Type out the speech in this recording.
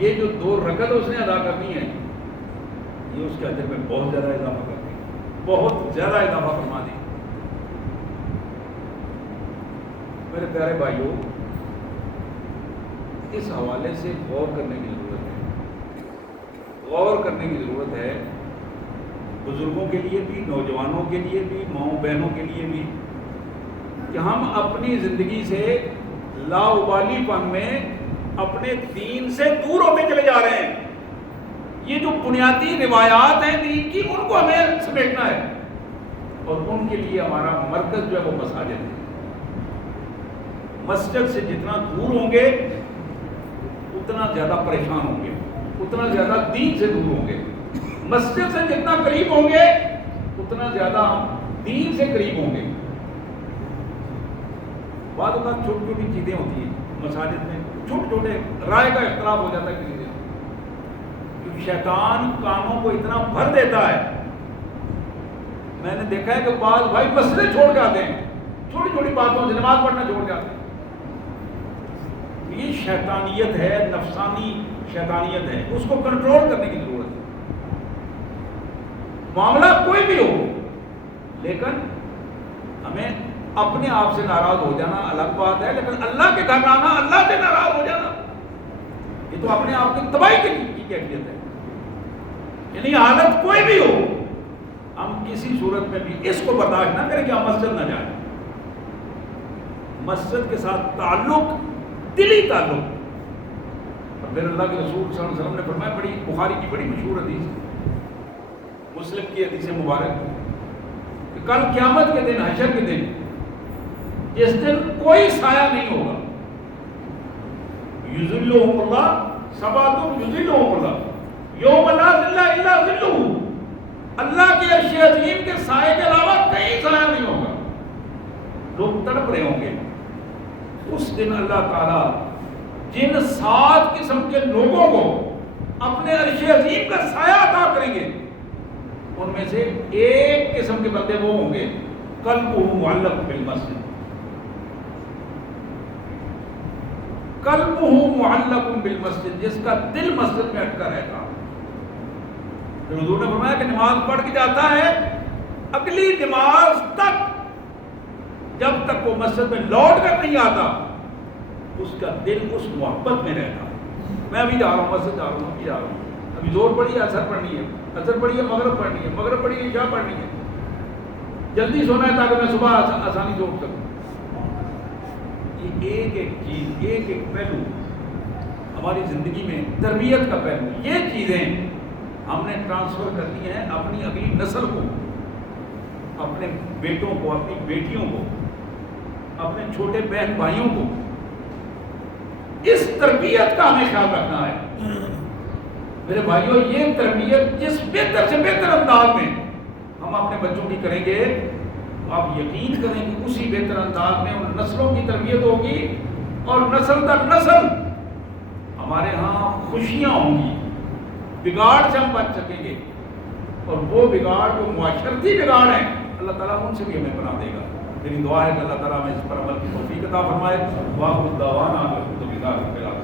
یہ جو 2 رکعت اس نے ادا کرنی ہے یہ اس کے اجر میں بہت زیادہ اضافہ کرتی ہے، بہت زیادہ اضافہ فرما دی۔ میرے پیارے بھائیوں، اس حوالے سے غور کرنے کی ضرورت ہے، غور کرنے کی ضرورت ہے، بزرگوں کے لیے بھی، نوجوانوں کے لیے بھی، ماؤں بہنوں کے لیے بھی، کہ ہم اپنی زندگی سے لاابالی پن میں اپنے دین سے دور ہوتے چلے جا رہے ہیں۔ یہ جو بنیادی روایات ہیں دین کی، ان کو ہمیں سمیٹنا ہے، اور ان کے لیے ہمارا مرکز جو ہے وہ مساجد ہے۔ مسجد سے جتنا دور ہوں گے اتنا زیادہ پریشان ہوں گے، اتنا زیادہ دین سے دور ہوں گے۔ مسجد سے جتنا قریب ہوں گے اتنا زیادہ ہم دین سے قریب ہوں گے۔ بعض اوقات چھوٹی چھوٹی چیزیں ہوتی ہیں مساجد میں، چھوٹے چھوٹے رائے کا اختلاف ہو جاتا ہے کسی دن، کیونکہ شیطان کانوں کو اتنا بھر دیتا ہے۔ میں نے دیکھا ہے کہ بعض بھائی مسجد چھوڑ کے آتے ہیں، چھوٹی چھوٹی باتوں سے نماز پڑھنا چھوڑ کے آتے ہیں۔ یہ شیطانیت ہے، نفسانی شیطانیت ہے، اس کو کنٹرول کرنے کی ضرورت ہے۔ معاملہ کوئی بھی ہو، لیکن ہمیں اپنے آپ سے ناراض ہو جانا الگ بات ہے، لیکن اللہ کے گھر آنا، اللہ سے ناراض ہو جانا، یہ تو اپنے آپ کی تباہی کی کیفیت ہے۔ یعنی حالت کوئی بھی ہو، ہم کسی صورت میں بھی اس کو برداشت نہ کریں کہ ہم مسجد نہ جائیں۔ مسجد کے ساتھ تعلق دلی تعلق، اور پھر اللہ کے رسول صلی اللہ علیہ وسلم نے فرمایا، بڑی بخاری کی بڑی مشہور حدیث، مسلم کی حدیث مبارک، کہ کل قیامت کے دن، حشر کے دن، جس دن کوئی سایہ نہیں ہوگا، یذلہم اللہ، سبعۃ یذلہم اللہ یوم لا ظل الا ظلہ، اللہ کے عرش عظیم کے سائے کے علاوہ کہیں سایہ نہیں ہوگا۔ لوگ تڑپ رہے ہوں گے اس دن، اللہ تعالیٰ جن 7 قسم کے لوگوں کو اپنے عرش عظیم کا سایہ عطا کریں گے، ان میں سے ایک قسم کے بندے وہ ہوں گے قلبہ معلق بالمسجد، قلبہ معلق بالمسجد، جس کا دل مسجد میں اٹکا رہتا۔ پھر حضور نے فرمایا کہ نماز پڑھ کے جاتا ہے، اگلی نماز تک، جب تک وہ مسجد میں لوٹ کر نہیں آتا، اس کا دل اس محبت میں رہتا ہے۔ میں ابھی جا رہا ہوں، مسجد جا رہا ہوں، ابھی جا رہا ہوں، ابھی زور پڑی ہے، اثر پڑھنی ہے، اثر پڑی ہے، مغرب پڑھنی ہے، مغرب پڑھی ہے، عشاء پڑھنی ہے، جلدی سونا ہے تاکہ میں صبح آسانی سے اٹھ سکوں۔ یہ ایک ایک چیز، ایک ایک پہلو ہماری زندگی میں، تربیت کا پہلو، یہ چیزیں ہم نے ٹرانسفر کرنی ہے اپنی اگلی نسل کو، اپنے بیٹوں کو، اپنی بیٹیوں کو، اپنے چھوٹے بہن بھائیوں کو۔ اس تربیت کا ہمیں خیال رکھنا ہے میرے بھائیوں۔ یہ تربیت جس بہتر سے بہتر انداز میں ہم اپنے بچوں کی کریں گے، آپ یقین کریں کہ اسی بہتر انداز میں ان نسلوں کی تربیت ہوگی، اور نسل در نسل ہمارے ہاں خوشیاں ہوں گی، بگاڑ سے ہم بچ سکیں گے، اور وہ بگاڑ جو معاشرتی بگاڑ ہیں، اللہ تعالیٰ ان سے بھی ہمیں بنا دے گا۔ میری دعا ہے کہ اللہ تعالیٰ ہمیں اس پر عمل کی توفیق عطا فرمائے۔ واخر دعوانا الحمد للہ رب العالمین۔